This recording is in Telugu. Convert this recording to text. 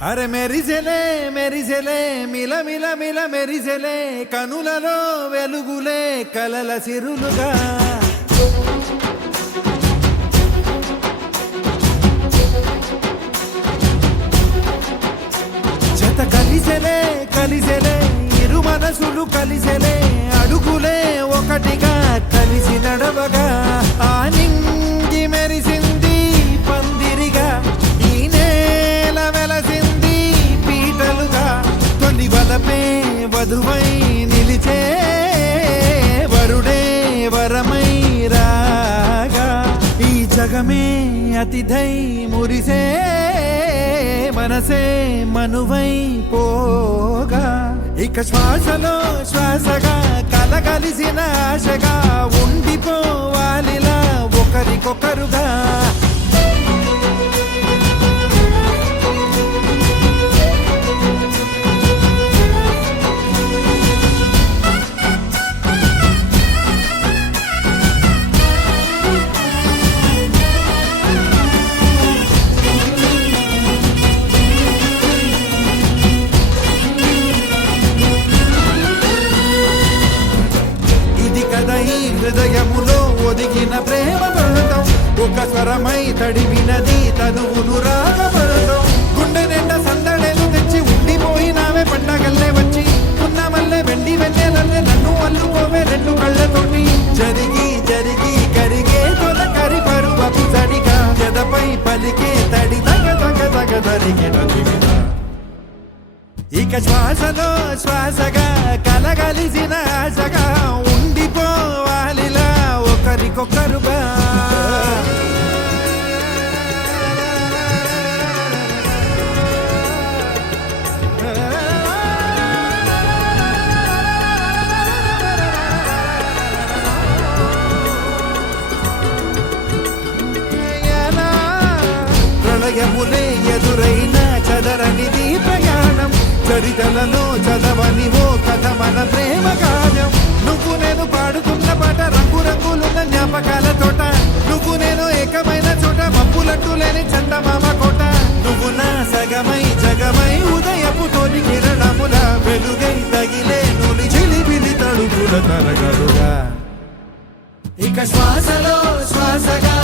అరే మెరిసెలే మెరిసెలే మిల మిల మిల మెరిసెలే కనులలో వెలుగులే కలల సిరులుగా జత కలిసెలే కలిసెలే ఇరు మనసులు కలిసెలే అడుగులే ఒకటిగా కలిసి నడవగా ఆ నింగి మెరిసింది పందిరిగా ఈ నేల వెలసింది పీటలుగా తొలి వలపే వధువై నిలిచే వరుడే వరమై రాగా ఈ జగమే అతిథై మురిసే మనసే మనువై పోగా ఇక శ్వాసలో శ్వాసగా కలగలిసిన ఆశగా ఉండిపోవాలిలా ఒకరికొకరుగా హృదయములో ఒదిగిన ప్రేమ బంధం ఒక స్వరమై తడివినది తనువును రాగబంధం గుండె నిండా సందడేలు తెచ్చి ఉండిపోయినావే పండగల్లే వచ్చి ఉన్న మల్లె వెండి వెన్నెలల్లే నన్ను అల్లుకోవే రెండు కళ్ళతోటి జరిగి జరిగి కరిగే తొల కరి పరువపు తడిగా జదపై పలికే తడి తగ తగ తగ తరిగిన ఇక శ్వాసలో శ్వాసగా కలగలిసిన ఆశగా ఉండిపోవాలిలా ఒకరికొకరుగా ప్రళయములే ఎదురైన చదరనిది ప్రయాణం చరితలలో చదవని ఓ కథ మన ప్రేమ కావ్యం నువ్వు నేను పాడుతున్న పాట రంగు రంగులున్న జ్ఞాపకాల తోట నువ్వు నేను ఏకమైన చోట మప్పులట్టు లేని చందమామ కోట నువ్వు నా సగమై జగమై ఉదయపు తోని కిరణముల వెలుగై తగిలే నులి చిలిపిలి తడుపుల తరగలుగా ఇక శ్వాసలో శ్వాసగా